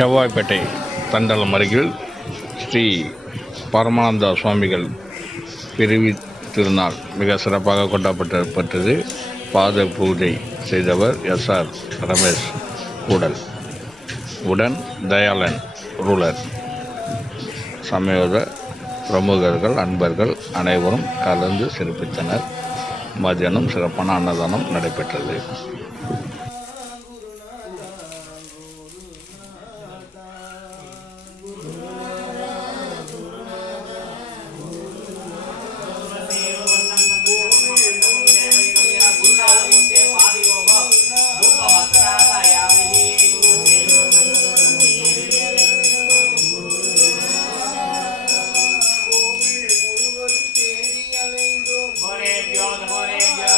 செவ்வாய்ப்பேட்டை தண்டலம் அருகில் ஸ்ரீ பரமானந்தா சுவாமிகள் பிரிவி திருநாள் மிக சிறப்பாக கொண்டாடப்பட்டது. பாத பூஜை செய்தவர் எஸ்ஆர் ரமேஷ் கூடல் உடன் தயாளன் ரூலர் சமயோத பிரமுகர்கள் அன்பர்கள் அனைவரும் கலந்து சிறப்பித்தனர். மதியானம் சிறப்பான அன்னதானம் நடைபெற்றது. Morning, beyond the morning, beyond.